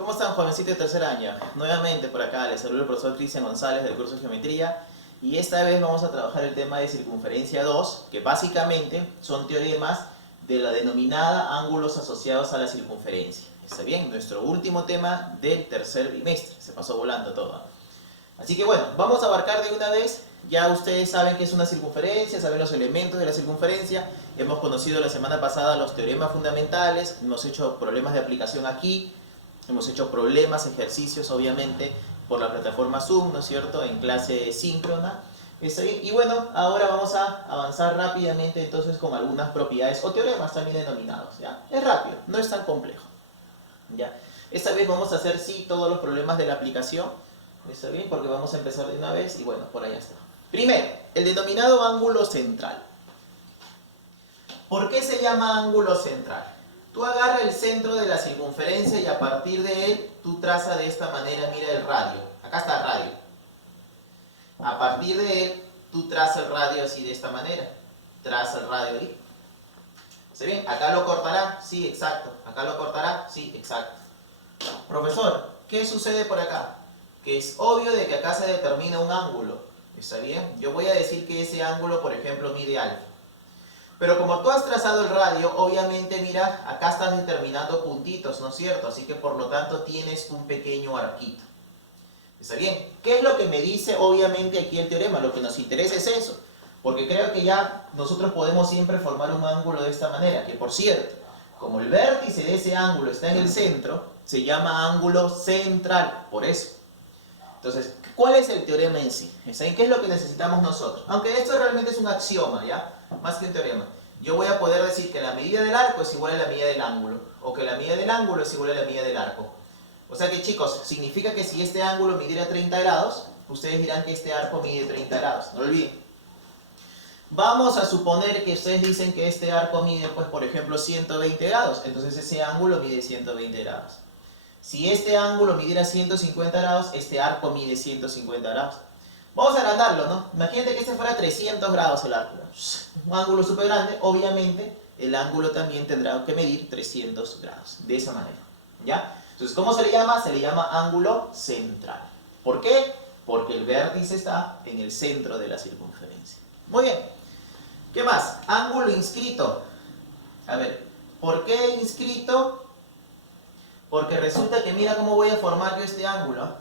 ¿Cómo están, jovencitos de tercer año? Nuevamente por acá les saluda el profesor Cristian González del curso de Geometría y esta vez vamos a trabajar el tema de circunferencia 2, que básicamente son teoremas de la denominada ángulos asociados a la circunferencia. ¿Está bien? Nuestro último tema del tercer bimestre. Se pasó volando todo, ¿no? Así que bueno, vamos a abarcar de una vez. Ya ustedes saben qué es una circunferencia, saben los elementos de la circunferencia. Hemos conocido la semana pasada los teoremas fundamentales, hemos hecho problemas de aplicación aquí. Hemos hecho problemas, ejercicios, obviamente, por la plataforma Zoom, ¿no es cierto?, en clase síncrona. Y bueno, ahora vamos a avanzar rápidamente entonces con algunas propiedades o teoremas también denominados, ¿ya? Es rápido, no es tan complejo, ¿ya? Esta vez vamos a hacer, sí, todos los problemas de la aplicación, ¿está bien? Porque vamos a empezar de una vez y bueno, por allá está. Primero, el denominado ángulo central. ¿Por qué se llama ángulo central? Tú agarras el centro de la circunferencia y a partir de él, tú trazas de esta manera, mira el radio. Acá está el radio. A partir de él, tú trazas el radio así de esta manera. Traza el radio ahí. ¿Está bien? ¿Acá lo cortará? Sí, exacto. ¿Acá lo cortará? Sí, exacto. Profesor, ¿qué sucede por acá? Que es obvio de que acá se determina un ángulo. ¿Está bien? Yo voy a decir que ese ángulo, por ejemplo, mide alfa. Pero como tú has trazado el radio, obviamente, mira, acá estás determinando puntitos, ¿no es cierto? Así que por lo tanto tienes un pequeño arquito. ¿Está bien? ¿Qué es lo que me dice, obviamente, aquí el teorema? Lo que nos interesa es eso. Porque creo que ya nosotros podemos siempre formar un ángulo de esta manera. Que por cierto, como el vértice de ese ángulo está en el centro, se llama ángulo central. Por eso. Entonces, ¿cuál es el teorema en sí? ¿Saben qué es lo que necesitamos nosotros? Aunque esto realmente es un axioma, ¿ya? Más que un teorema. Yo voy a poder decir que la medida del arco es igual a la medida del ángulo, o que la medida del ángulo es igual a la medida del arco. O sea que, chicos, significa que si este ángulo midiera 30 grados, ustedes dirán que este arco mide 30 grados. No olviden. Vamos a suponer que ustedes dicen que este arco mide, pues, por ejemplo, 120 grados. Entonces ese ángulo mide 120 grados. Si este ángulo midiera 150 grados, este arco mide 150 grados. Vamos a agrandarlo, ¿no? Imagínate que este fuera 300 grados el arco. Un ángulo súper grande, obviamente el ángulo también tendrá que medir 300 grados. De esa manera, ¿ya? Entonces, ¿cómo se le llama? Se le llama ángulo central. ¿Por qué? Porque el vértice está en el centro de la circunferencia. Muy bien. ¿Qué más? Ángulo inscrito. A ver, ¿por qué inscrito? Porque resulta que mira cómo voy a formar yo este ángulo.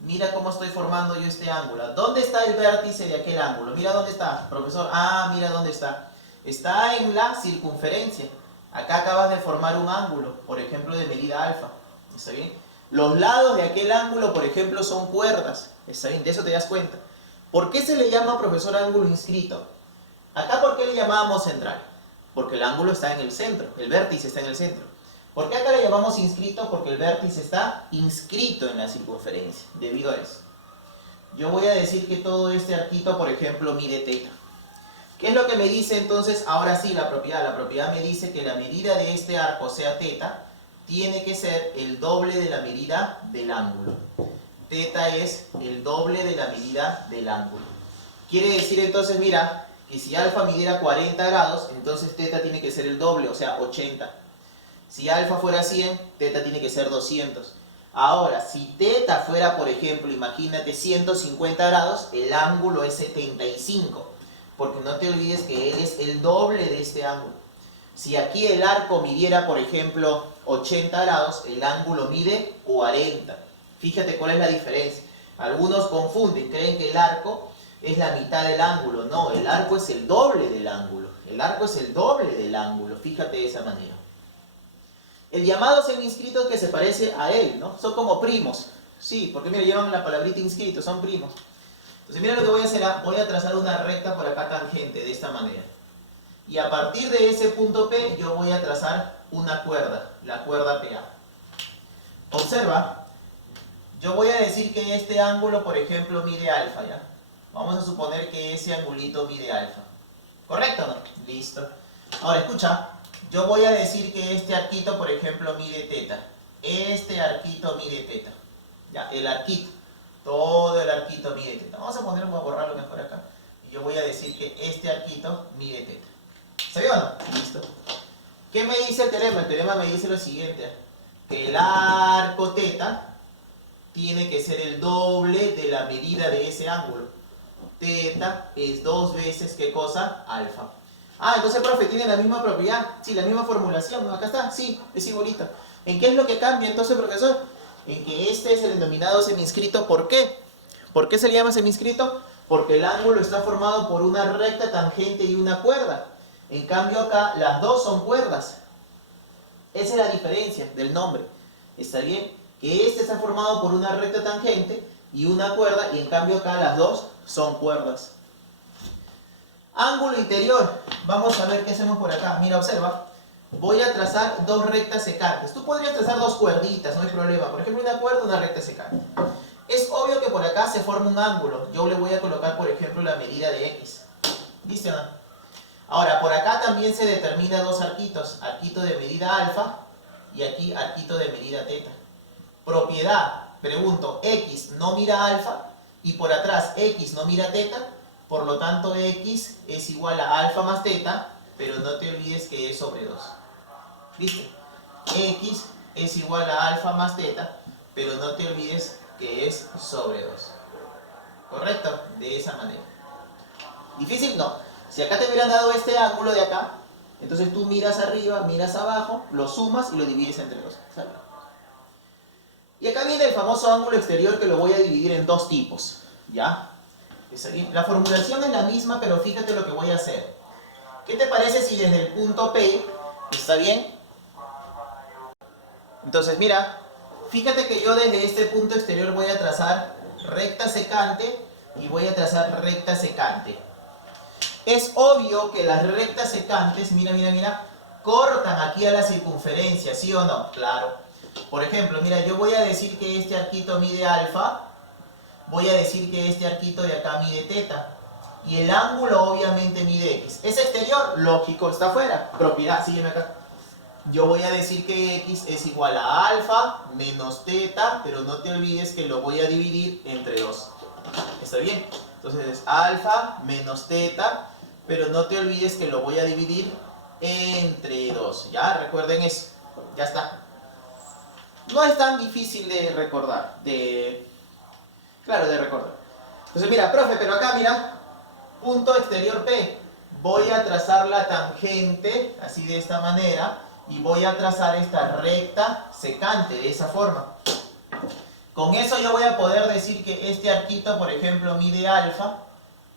Mira cómo estoy formando yo este ángulo. ¿Dónde está el vértice de aquel ángulo? Mira dónde está, profesor. Ah, mira dónde está. Está en la circunferencia. Acá acabas de formar un ángulo, por ejemplo, de medida alfa. ¿Está bien? Los lados de aquel ángulo, por ejemplo, son cuerdas. ¿Está bien? De eso te das cuenta. ¿Por qué se le llama, profesor, ángulo inscrito? Acá, ¿por qué le llamábamos central? Porque el ángulo está en el centro. El vértice está en el centro. ¿Por qué acá le llamamos inscrito? Porque el vértice está inscrito en la circunferencia, debido a eso. Yo voy a decir que todo este arquito, por ejemplo, mide teta. ¿Qué es lo que me dice entonces? Ahora sí, la propiedad. La propiedad me dice que la medida de este arco, sea teta, tiene que ser el doble de la medida del ángulo. Teta es el doble de la medida del ángulo. Quiere decir entonces, mira, que si alfa midiera 40 grados, entonces teta tiene que ser el doble, o sea, 80. Si alfa fuera 100, teta tiene que ser 200. Ahora, si teta fuera, por ejemplo, imagínate 150 grados, el ángulo es 75. Porque no te olvides que él es el doble de este ángulo. Si aquí el arco midiera, por ejemplo, 80 grados, el ángulo mide 40. Fíjate cuál es la diferencia. Algunos confunden, creen que el arco es la mitad del ángulo. No, el arco es el doble del ángulo. El arco es el doble del ángulo. Fíjate de esa manera. El llamado semi-inscrito que se parece a él, ¿no? Son como primos. Sí, porque mira, llevan la palabrita inscrito, son primos. Entonces mira lo que voy a hacer, voy a trazar una recta por acá tangente, de esta manera. Y a partir de ese punto P, yo voy a trazar una cuerda, la cuerda PA. Observa, yo voy a decir que este ángulo, por ejemplo, mide alfa, ¿ya? Vamos a suponer que ese angulito mide alfa. ¿Correcto o no? Listo. Ahora, escucha. Yo voy a decir que este arquito, por ejemplo, mide teta. Este arquito mide teta. Ya, el arquito. Todo el arquito mide teta. Vamos a ponerlo, voy a borrarlo mejor acá. Y yo voy a decir que este arquito mide teta. ¿Se vio o no? Listo. ¿Qué me dice el teorema? El teorema me dice lo siguiente. que el arco teta tiene que ser el doble de la medida de ese ángulo. Teta es 2 veces, ¿qué cosa? Alfa. Ah, entonces, profe, tiene la misma propiedad. Sí, la misma formulación. Acá está. Sí, es igualito. ¿En qué es lo que cambia entonces, profesor? En que este es el denominado seminscrito. ¿Por qué? ¿Por qué se le llama seminscrito? Porque el ángulo está formado por una recta tangente y una cuerda. En cambio acá, las dos son cuerdas. Esa es la diferencia del nombre. ¿Está bien? Que este está formado por una recta tangente y una cuerda, y en cambio acá las dos son cuerdas. Ángulo interior. Vamos a ver qué hacemos por acá. Mira, observa. Voy a trazar 2 rectas secantes. Tú podrías trazar 2 cuerditas, no hay problema. Por ejemplo, una cuerda, una recta secante. Es obvio que por acá se forma un ángulo. Yo le voy a colocar, por ejemplo, la medida de X. ¿Viste o no? Ahora, por acá también se determina 2 arquitos. Arquito de medida alfa y aquí arquito de medida teta. Propiedad. Pregunto, X no mira alfa y por atrás X no mira teta. Por lo tanto, X es igual a alfa más teta, pero no te olvides que es sobre 2. ¿Viste? X es igual a alfa más teta, pero no te olvides que es sobre 2. ¿Correcto? De esa manera. ¿Difícil? No. Si acá te hubieran dado este ángulo de acá, entonces tú miras arriba, miras abajo, lo sumas y lo divides entre 2. ¿Sabes? Y acá viene el famoso ángulo exterior que lo voy a dividir en 2 tipos. ¿Ya? ¿Está bien? La formulación es la misma, pero fíjate lo que voy a hacer. ¿Qué te parece si desde el punto P, ¿está bien? Entonces mira, fíjate que yo desde este punto exterior voy a trazar recta secante y voy a trazar recta secante. Es obvio que las rectas secantes, mira, cortan aquí a la circunferencia, ¿sí o no? Claro. Por ejemplo, mira, yo voy a decir que este arquito mide alfa, voy a decir que este arquito de acá mide teta. Y el ángulo obviamente mide X. ¿Es exterior? Lógico, está afuera. Propiedad, sígueme acá. Yo voy a decir que X es igual a alfa menos teta, pero no te olvides que lo voy a dividir entre 2. ¿Está bien? Entonces es alfa menos teta, pero no te olvides que lo voy a dividir entre 2. ¿Ya? Recuerden eso. Ya está. No es tan difícil de recordar. Claro, de recordar. Entonces mira, profe, pero acá mira. Punto exterior P. Voy a trazar la tangente, así de esta manera, y voy a trazar esta recta secante, de esa forma. Con eso yo voy a poder decir que este arquito, por ejemplo, mide alfa,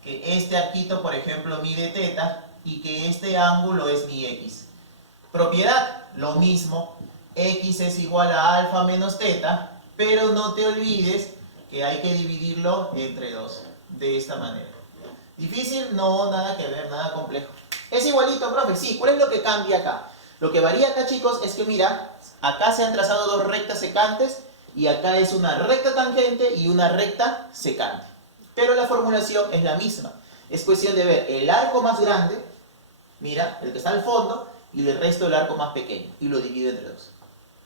que este arquito, por ejemplo, mide teta, y que este ángulo es mi X. Propiedad, lo mismo. X es igual a alfa menos teta, pero no te olvides que hay que dividirlo entre 2, de esta manera. ¿Difícil? No, nada que ver, nada complejo. ¿Es igualito, profe? Sí. ¿Cuál es lo que cambia acá? Lo que varía acá, chicos, es que mira, acá se han trazado 2 rectas secantes y acá es una recta tangente y una recta secante. Pero la formulación es la misma. Es cuestión de ver el arco más grande, mira, el que está al fondo, y el resto del arco más pequeño. Y lo divido entre 2.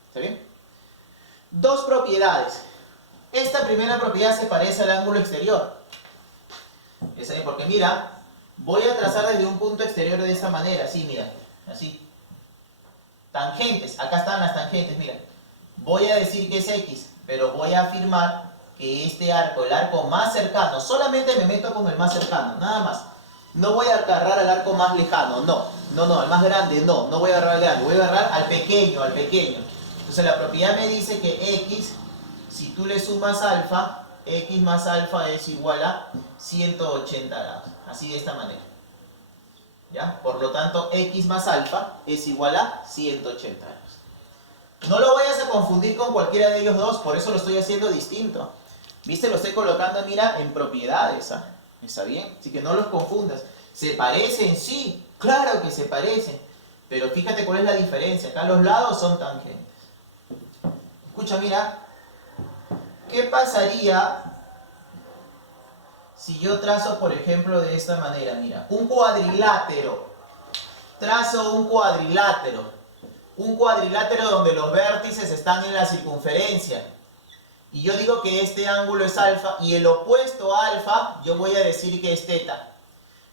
¿Está bien? 2 propiedades. Esta primera propiedad se parece al ángulo exterior. ¿Está bien? Porque mira, voy a trazar desde un punto exterior de esta manera, así, mira, así. Tangentes, acá están las tangentes, mira. Voy a decir que es X, pero voy a afirmar que este arco, el arco más cercano, solamente me meto con el más cercano, nada más. No voy a agarrar al arco más lejano, no, al más grande, no voy a agarrar al grande, voy a agarrar al pequeño. Entonces la propiedad me dice que X, si tú le sumas alfa, X más alfa es igual a 180 grados, así de esta manera. ¿Ya? Por lo tanto, X más alfa es igual a 180 grados. No lo vayas a confundir con cualquiera de ellos dos, por eso lo estoy haciendo distinto. ¿Viste? Lo estoy colocando, mira, en propiedades. ¿Ah? ¿Está bien? Así que no los confundas. ¿Se parecen? Sí, claro que se parecen. Pero fíjate cuál es la diferencia. Acá los lados son tangentes. Escucha, mira. ¿Qué pasaría si yo trazo, por ejemplo, de esta manera? Mira, un cuadrilátero. Trazo un cuadrilátero. Un cuadrilátero donde los vértices están en la circunferencia. Y yo digo que este ángulo es alfa y el opuesto a alfa yo voy a decir que es teta.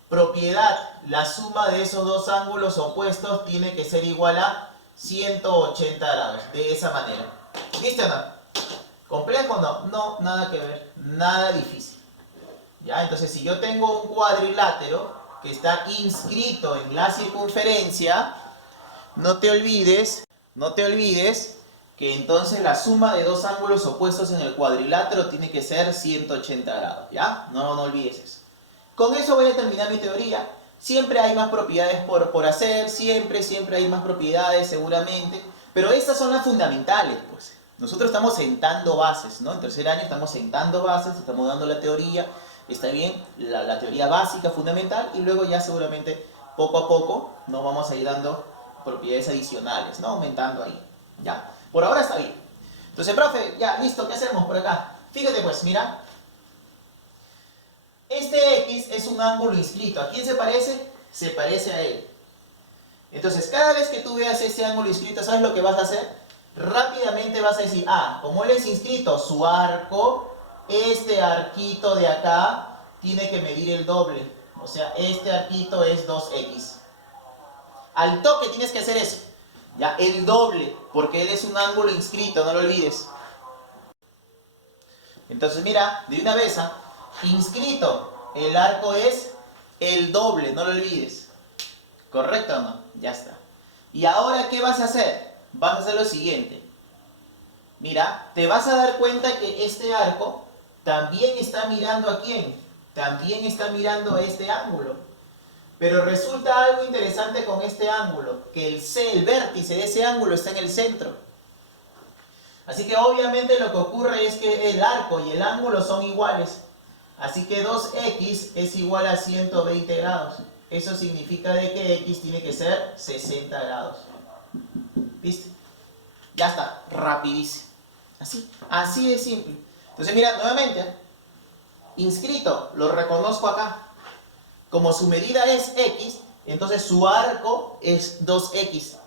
Propiedad, la suma de esos dos ángulos opuestos tiene que ser igual a 180 grados, de esa manera. ¿Viste o no? ¿Complejo o no? No, nada que ver, nada difícil. ¿Ya? Entonces, si yo tengo un cuadrilátero que está inscrito en la circunferencia, no te olvides que entonces la suma de dos ángulos opuestos en el cuadrilátero tiene que ser 180 grados, ¿ya? No olvides eso. Con eso voy a terminar mi teoría. Siempre hay más propiedades por hacer, siempre hay más propiedades seguramente, pero estas son las fundamentales, pues. Nosotros estamos sentando bases, ¿no? En tercer año estamos sentando bases, estamos dando la teoría, está bien, la teoría básica, fundamental, y luego ya seguramente poco a poco nos vamos a ir dando propiedades adicionales, ¿no? Aumentando ahí, ¿ya? Por ahora está bien. Entonces, profe, ya, listo, ¿qué hacemos por acá? Fíjate pues, mira. Este X es un ángulo inscrito. ¿A quién se parece? Se parece a él. Entonces, cada vez que tú veas este ángulo inscrito, ¿sabes lo que vas a hacer? Rápidamente vas a decir, como él es inscrito, su arco, este arquito de acá, tiene que medir el doble. O sea, este arquito es 2X. Al toque tienes que hacer eso. Ya, el doble, porque él es un ángulo inscrito, no lo olvides. Entonces mira, de una vez, inscrito, el arco es el doble, no lo olvides. ¿Correcto o no? Ya está. Y ahora, ¿qué vas a hacer? Vas a hacer lo siguiente. Mira, te vas a dar cuenta que este arco también está mirando ¿a quién? También está mirando a este ángulo. Pero resulta algo interesante con este ángulo, que el vértice de ese ángulo está en el centro. Así que obviamente lo que ocurre es que el arco y el ángulo son iguales. Así que 2x es igual a 120 grados. Eso significa de que x tiene que ser 60 grados. ¿Viste? Ya está, rapidísimo. Así de simple. Entonces mira, nuevamente, inscrito, lo reconozco acá. Como su medida es x, entonces su arco es 2x.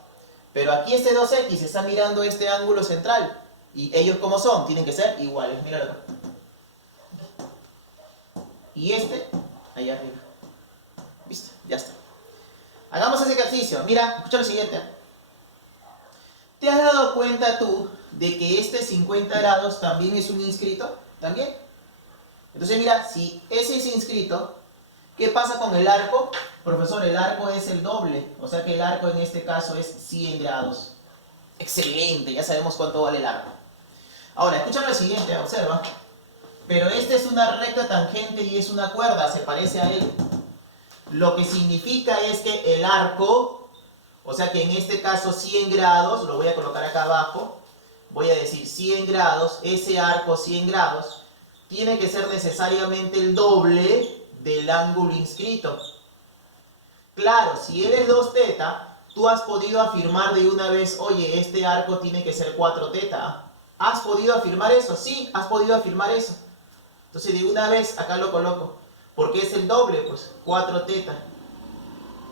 Pero aquí este 2x está mirando este ángulo central. Y ellos, ¿cómo son? Tienen que ser iguales. Míralo acá. Y este, allá arriba. ¿Viste? Ya está. Hagamos ese ejercicio. Mira, escucha lo siguiente. ¿Te has dado cuenta tú de que este 50 grados también es un inscrito? ¿También? Entonces mira, si ese es inscrito, ¿qué pasa con el arco? Profesor, el arco es el doble. O sea que el arco en este caso es 100 grados. Excelente, ya sabemos cuánto vale el arco. Ahora, escúchame lo siguiente, observa. Pero esta es una recta tangente y es una cuerda, se parece a él. Lo que significa es que el arco, o sea que en este caso 100 grados, lo voy a colocar acá abajo, voy a decir 100 grados, ese arco 100 grados, tiene que ser necesariamente el doble del ángulo inscrito. Claro, si él es 2θ, tú has podido afirmar de una vez, oye, este arco tiene que ser 4θ. ¿Has podido afirmar eso? Sí, has podido afirmar eso. Entonces de una vez acá lo coloco. ¿Por qué es el doble? Pues 4θ.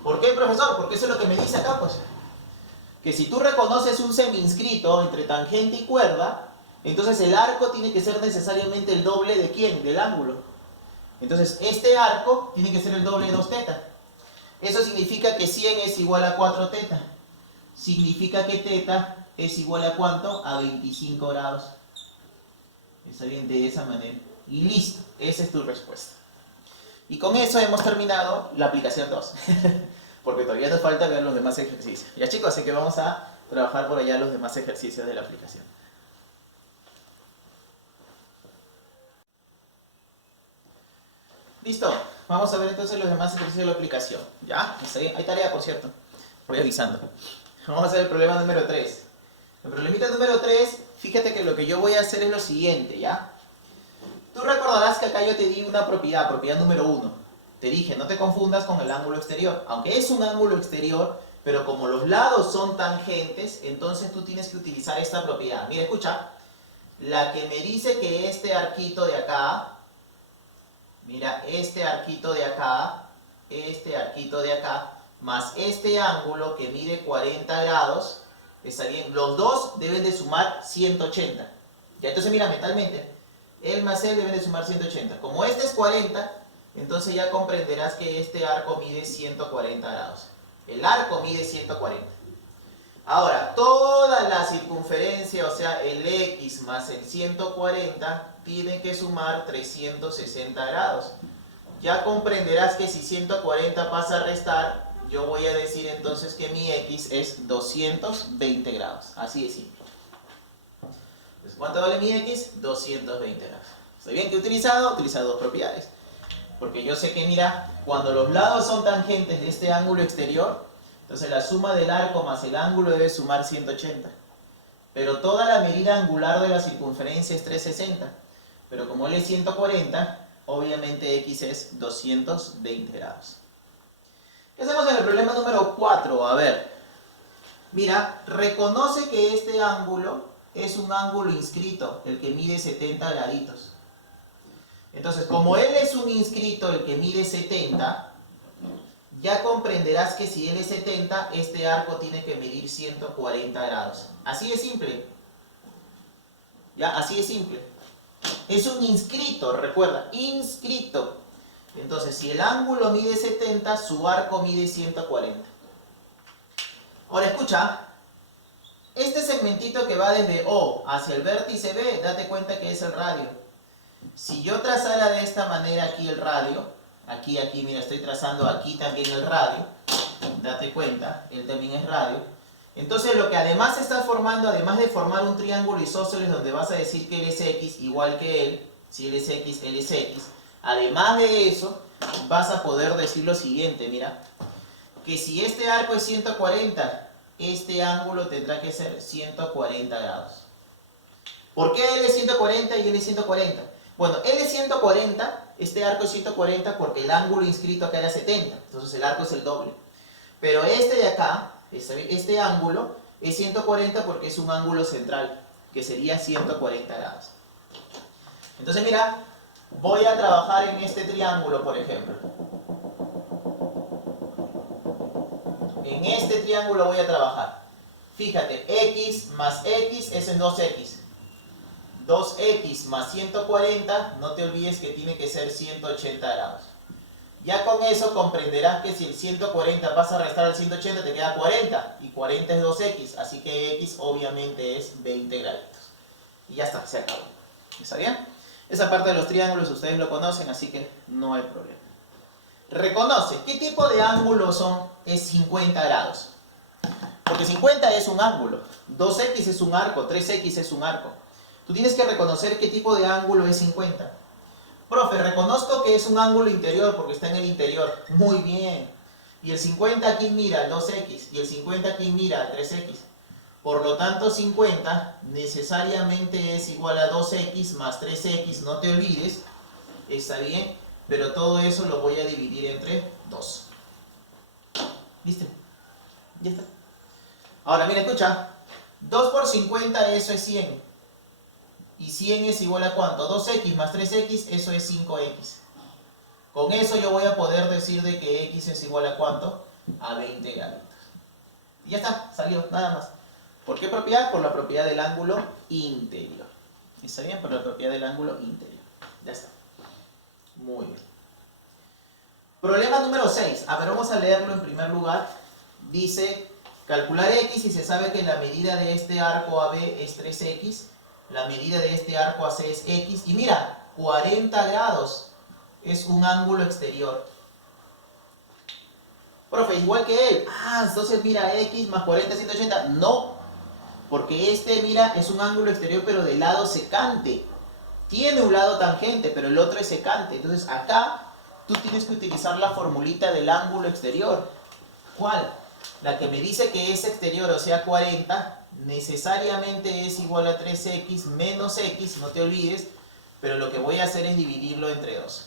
¿Por qué, profesor? Porque eso es lo que me dice acá, pues. Que si tú reconoces un semi-inscrito entre tangente y cuerda, entonces el arco tiene que ser necesariamente el doble de ¿quién? Del ángulo. Entonces este arco tiene que ser el doble de 2θ. Eso significa que 100 es igual a 4θ. Significa que θ es igual a ¿cuánto? A 25 grados. Está bien, de esa manera. Y listo, esa es tu respuesta. Y con eso hemos terminado la aplicación 2. Porque todavía nos falta ver los demás ejercicios. Ya chicos, así que vamos a trabajar por allá los demás ejercicios de la aplicación. Listo, vamos a ver entonces los demás ejercicios de la aplicación. ¿Ya? ¿Está bien? Hay tarea, por cierto. Voy avisando. Vamos a hacer el problema número 3. El problemita número 3, fíjate que lo que yo voy a hacer es lo siguiente, ¿ya? Tú recordarás que acá yo te di una propiedad número 1. Te dije, no te confundas con el ángulo exterior. Aunque es un ángulo exterior, pero como los lados son tangentes, entonces tú tienes que utilizar esta propiedad. Mira, escucha. La que me dice que este arquito de acá, mira, este arquito de acá, más este ángulo que mide 40 grados, está bien, los dos deben de sumar 180. Ya, entonces mira, mentalmente, él más él deben de sumar 180. Como este es 40, entonces ya comprenderás que este arco mide 140 grados. El arco mide 140. Ahora, toda la circunferencia, o sea, el X más el 140, tiene que sumar 360 grados. Ya comprenderás que si 140 pasa a restar, yo voy a decir entonces que mi X es 220 grados. Así de simple. Entonces, ¿cuánto vale mi X? 220 grados. ¿Está bien que he utilizado? He utilizado dos propiedades. Porque yo sé que, mira, cuando los lados son tangentes de este ángulo exterior, entonces la suma del arco más el ángulo debe sumar 180. Pero toda la medida angular de la circunferencia es 360. Pero como él es 140, obviamente X es 220 grados. ¿Qué hacemos en el problema número 4? A ver, mira, reconoce que este ángulo es un ángulo inscrito, el que mide 70 graditos. Entonces, como él es un inscrito, el que mide 70, ya comprenderás que si él es 70, este arco tiene que medir 140 grados. Así de simple. Ya, así de simple. Es un inscrito, recuerda, inscrito. Entonces, si el ángulo mide 70, su arco mide 140. Ahora, escucha. Este segmentito que va desde O hacia el vértice B, date cuenta que es el radio. Si yo trazara de esta manera aquí el radio, aquí, mira, estoy trazando aquí también el radio, date cuenta, él también es radio. Entonces lo que además está formando, además de formar un triángulo isósceles donde vas a decir que él es X igual que él, si él es X, además de eso, vas a poder decir lo siguiente, mira, que si este arco es 140, este ángulo tendrá que ser 140 grados. ¿Por qué él es 140 y él es 140? Bueno, él es 140, este arco es 140 porque el ángulo inscrito acá era 70, entonces el arco es el doble. Pero este de acá, este ángulo, es 140 porque es un ángulo central, que sería 140 grados. Entonces mira, voy a trabajar en este triángulo, por ejemplo. En este triángulo voy a trabajar. Fíjate, X más X es en 2X. 2X más 140, no te olvides que tiene que ser 180 grados. Ya con eso comprenderás que si el 140 pasa a restar al 180 te queda 40. Y 40 es 2X, así que X obviamente es 20 graditos. Y ya está, se acabó. ¿Está bien? Esa parte de los triángulos ustedes lo conocen, así que no hay problema. Reconoce, ¿qué tipo de ángulo es 50 grados? Porque 50 es un ángulo, 2X es un arco, 3X es un arco. Tú tienes que reconocer qué tipo de ángulo es 50. Profe, reconozco que es un ángulo interior porque está en el interior. Muy bien. Y el 50 aquí mira al 2X y el 50 aquí mira al 3X. Por lo tanto, 50 necesariamente es igual a 2X más 3X, no te olvides. Está bien, pero todo eso lo voy a dividir entre 2. ¿Viste? Ya está. Ahora, mira, escucha. 2 por 50, eso es 100. ¿Y 100 es igual a cuánto? 2X más 3X, eso es 5X. Con eso yo voy a poder decir de que X es igual a ¿cuánto? A 20 graditos. Y ya está, salió, nada más. ¿Por qué propiedad? Por la propiedad del ángulo interior. ¿Está bien? Por la propiedad del ángulo interior. Ya está. Muy bien. Problema número 6. A ver, vamos a leerlo en primer lugar. Dice, calcular X y se sabe que la medida de este arco AB es 3X. La medida de este arco AC es X. Y mira, 40 grados es un ángulo exterior. Profe, igual que él. Ah, entonces mira, X más 40 es 180. No, porque este, mira, es un ángulo exterior pero de lado secante. Tiene un lado tangente, pero el otro es secante. Entonces acá tú tienes que utilizar la formulita del ángulo exterior. ¿Cuál? La que me dice que es exterior, o sea 40, necesariamente es igual a 3X menos X, no te olvides, pero lo que voy a hacer es dividirlo entre 2.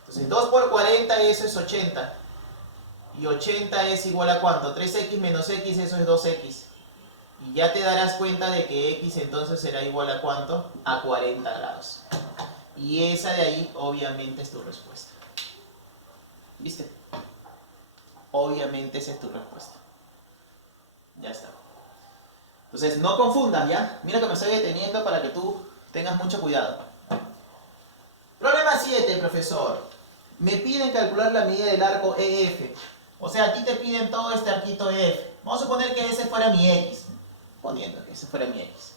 Entonces 2 por 40, eso es 80. Y 80 es igual a ¿cuánto? 3X menos X, eso es 2X. Y ya te darás cuenta de que X entonces será igual a ¿cuánto? A 40 grados. Y esa de ahí obviamente es tu respuesta. ¿Viste? Obviamente esa es tu respuesta. Ya está. Entonces no confundas, ¿ya? Mira que me estoy deteniendo para que tú tengas mucho cuidado. Problema 7, profesor. Me piden calcular la medida del arco EF. O sea, a ti te piden todo este arquito de f. Vamos a suponer que ese fuera mi x. Poniendo que ese fuera mi x.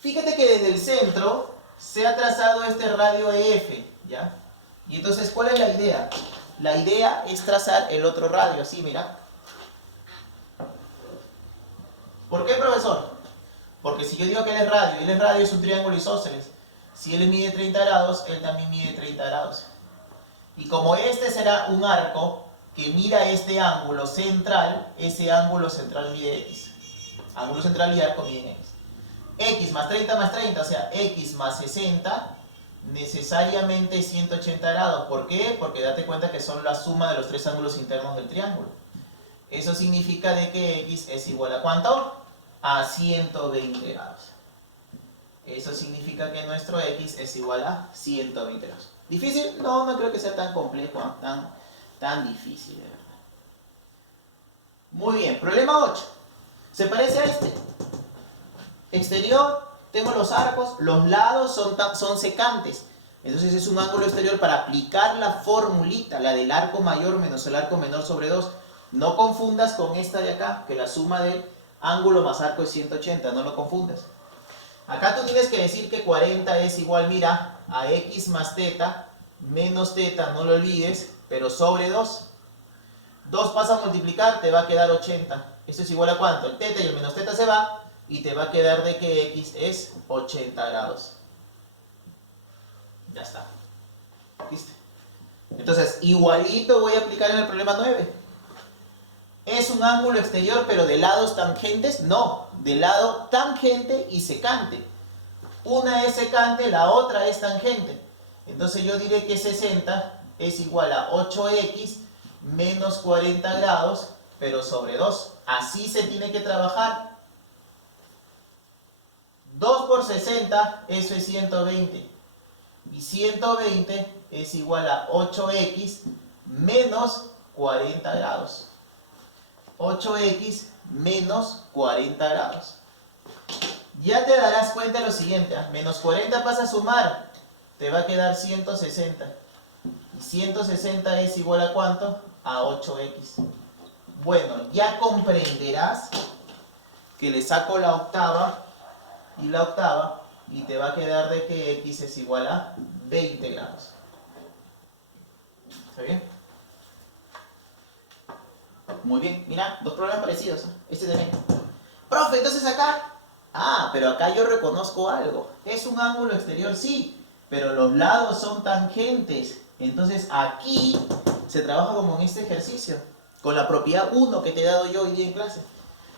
Fíjate que desde el centro se ha trazado este radio de f, ¿ya? Y entonces, ¿cuál es la idea? La idea es trazar el otro radio, así, mira. ¿Por qué, profesor? Porque si yo digo que él es radio es un triángulo isósceles. Si él mide 30 grados, él también mide 30 grados. Y como este será un arco que mira este ángulo central, ese ángulo central mide x. Ángulo central y arco miden x. X más 30, o sea, x más 60, necesariamente 180 grados. ¿Por qué? Porque date cuenta que son la suma de los tres ángulos internos del triángulo. Eso significa de que x es igual a ¿cuánto? A 120 grados. Eso significa que nuestro x es igual a 120 grados. ¿Difícil? No, no creo que sea tan complejo, tan difícil, de verdad. Muy bien, problema 8. Se parece a este. Exterior, tengo los arcos, los lados son secantes. Entonces es un ángulo exterior para aplicar la formulita, la del arco mayor menos el arco menor sobre 2. No confundas con esta de acá, que la suma del ángulo más arco es 180, no lo confundas. Acá tú tienes que decir que 40 es igual, mira, a x más teta, menos teta, no lo olvides, pero sobre 2. 2 pasa a multiplicar, te va a quedar 80. ¿Esto es igual a cuánto? El teta y el menos teta se va, y te va a quedar de que x es 80 grados. Ya está. ¿Viste? Entonces, igualito voy a aplicar en el problema 9. ¿Es un ángulo exterior pero de lados tangentes? No, de lado tangente y secante. Una es secante, la otra es tangente. Entonces yo diré que 60 es igual a 8x menos 40 grados, pero sobre 2. Así se tiene que trabajar. 2 por 60, eso es 120. Y 120 es igual a 8x menos 40 grados. 8x menos 40 grados. Ya te darás cuenta de lo siguiente, ¿eh? Menos 40 pasa a sumar, te va a quedar 160. Y 160 es igual a ¿cuánto? A 8x. Bueno, ya comprenderás que le saco la octava y la octava y te va a quedar de que x es igual a 20 grados. ¿Está bien? Muy bien, mira, dos problemas parecidos. Este también. Profe, entonces acá... pero acá yo reconozco algo. Es un ángulo exterior, sí, pero los lados son tangentes. Entonces aquí se trabaja como en este ejercicio, con la propiedad 1 que te he dado yo hoy día en clase.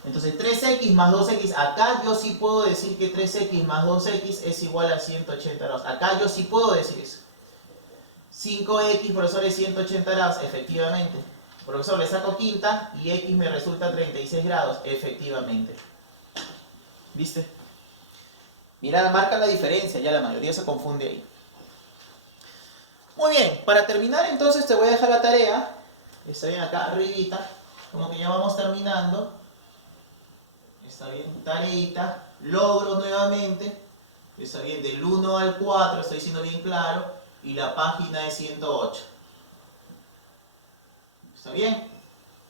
Entonces 3x más 2x, acá yo sí puedo decir que 3x más 2x es igual a 180 grados. Acá yo sí puedo decir eso. 5x, profesor, es 180 grados, efectivamente. Profesor, le saco quinta y x me resulta 36 grados, efectivamente. ¿Viste? Mira, marca la diferencia, ya la mayoría se confunde ahí. Muy bien, para terminar entonces te voy a dejar la tarea. Está bien, acá arribita, como que ya vamos terminando. Está bien, tareita, logro nuevamente. Está bien, del 1 al 4, estoy siendo bien claro. Y la página es 108. ¿Está bien?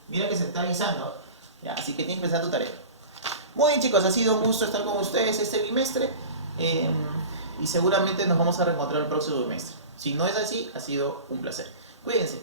Mira que se está avisando. Ya, así que tienes que empezar tu tarea. Muy bien, chicos, ha sido un gusto estar con ustedes este bimestre. Y seguramente nos vamos a reencontrar el próximo bimestre. Si no es así, ha sido un placer. Cuídense.